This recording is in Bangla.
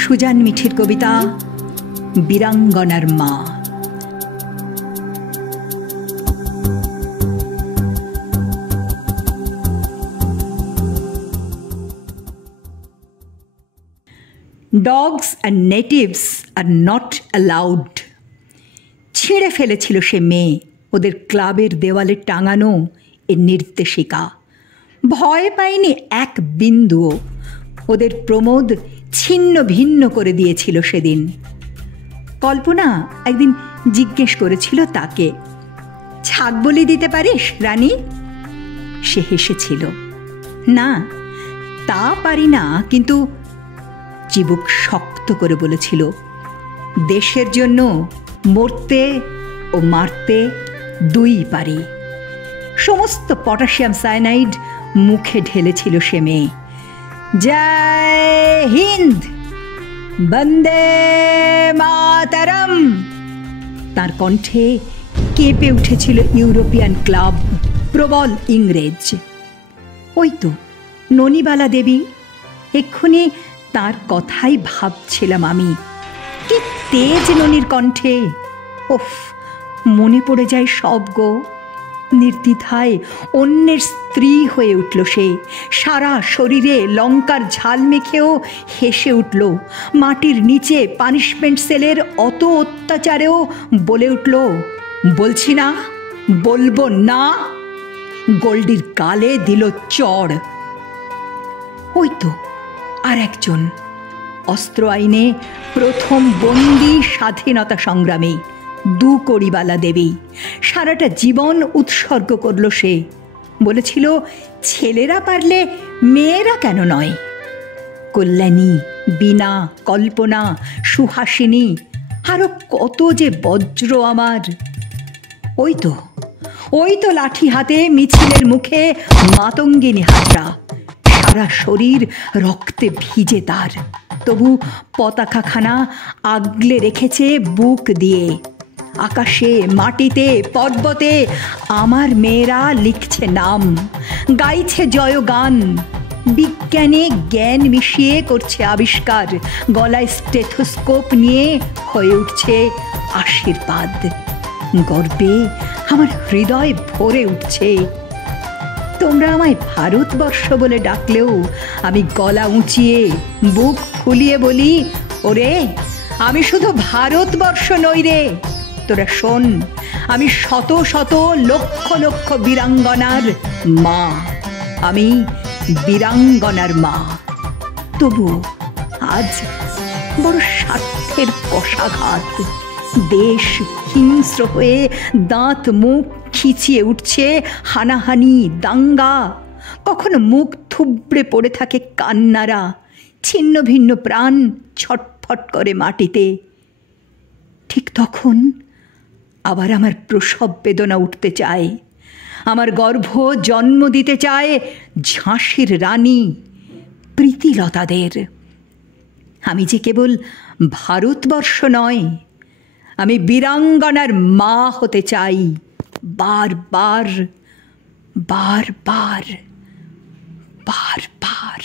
সুজান মিঠির কবিতা বীরাঙ্গনার মা। Dogs and natives are not allowed. ছিঁড়ে ফেলেছিল সে মেয়ে ওদের ক্লাবের দেওয়ালে টাঙানো এ নির্দেশিকা। ভয় পায়নি এক বিন্দুও। ওদের প্রমোদ ছিন্ন ভিন্ন করে দিয়েছিল সেদিন। কল্পনা একদিন জিজ্ঞেস করেছিল তাকে, ছাগ বলি দিতে পারিস রানী? সে হেসেছিল, না তা পারি না, কিন্তু চিবুক শক্ত করে বলেছিল, দেশের জন্য মরতে ও মারতে দুই পারি। সমস্ত পটাশিয়াম সায়ানাইড মুখে ঢেলেছিল সে মেয়ে। জয় হিন্দ, বন্দে মাতরম। তার কণ্ঠে কেঁপে উঠেছিল ইউরোপিয়ান ক্লাব, প্রবল ইংরেজ। ওই তো ননিবালা দেবী, এক্ষুনি তার কথাই ভাবছিলাম আমি। কি তেজ ননির কণ্ঠে! ওফ, মনে পড়ে যায় সব গো। নির্দ্বিধায় অন্যের স্ত্রী হয়ে উঠল সে। সারা শরীরে লঙ্কার ঝাল মেখেও হেসে উঠল। মাটির নিচে পানিশমেন্ট সেলের অত অত্যাচারেও বলে উঠল, বলছি না, বলবো না। গোল্ডির গালে দিল চড়। ওই তো আর একজন, অস্ত্র আইনে প্রথম বন্দী স্বাধীনতা সংগ্রামী, দুকড়িবালা দেবী। সারাটা জীবন উৎসর্গ করল সে। বলেছিল, ছেলেরা পারলে মেয়েরা কেন নয়? কল্যাণী, বীণা, কল্পনা, সুহাসিনী, আরো কত যে বজ্র আমার। ওই তো লাঠি হাতে মিছিলের মুখে মাতঙ্গিনী হাতটা। সারা শরীর রক্তে ভিজে তার, তবু পতাকাখানা আগলে রেখেছে বুক দিয়ে। আকাশে, মাটিতে, পর্বতে আমার মেয়েরা লিখছে নাম, গাইছে জয়গান। বিজ্ঞানে জ্ঞান মিশিয়ে করছে আবিষ্কার, গলায় স্টেথোস্কোপ নিয়ে হয়ে উঠছে আশীর্বাদ। গর্বে আমার হৃদয় ভরে উঠছে। তোমরা আমায় ভারতবর্ষ বলে ডাকলেও আমি গলা উঁচিয়ে বুক ফুলিয়ে বলি, ওরে আমি শুধু ভারতবর্ষ নই রে। তোরা শোন, আমি শত শত লক্ষ লক্ষ বীরাঙ্গনার মা। আমি বীরাঙ্গনার মা। তবু আজ বড় স্বার্থের কষাঘাত। দেশ হিংস্র হয়ে দাঁত মুখ খিচিয়ে উঠছে, হানাহানি, দাঙ্গা। কখনো মুখ থুবড়ে পড়ে থাকে কান্নারা, ছিন্ন ভিন্ন প্রাণ ছটফট করে মাটিতে। ঠিক তখন আবার আমার প্রসব বেদনা উঠতে চায়। আমার গর্ভ জন্ম দিতে চায় ঝাঁসির রানী প্রীতিলতাদের। আমি যে কেবল ভারতবর্ষ নয়, আমি বীরাঙ্গনার মা হতে চাই। বারবার, বারবার, বারবার।